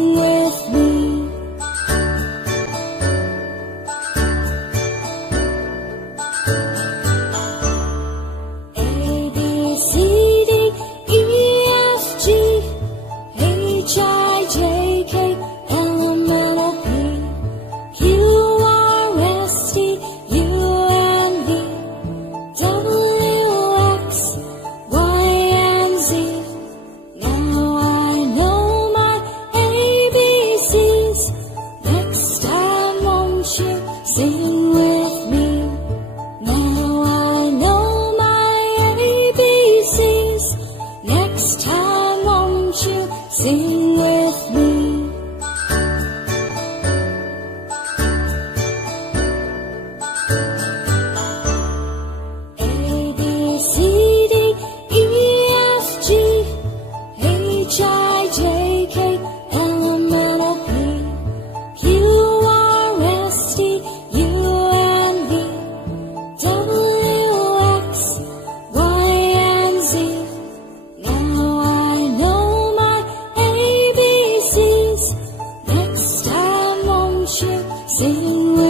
Sing with me. A, B, C, D, E, F, G, H, I, J, K, L, M, N, O, P, Q, R, S, T, U, and V, W, X, Y, and Z. Now I know my ABCs. Next time won't you sing with me? Now I know my ABCs. Next time won't you sing with me? A, B, C, D, E, F, G, H, I, J, K, L, M, N, O, P, Q, R, S, T, U, and V, W, X, Y, and Z. Now I know my ABCs. Next time won't you sing with me?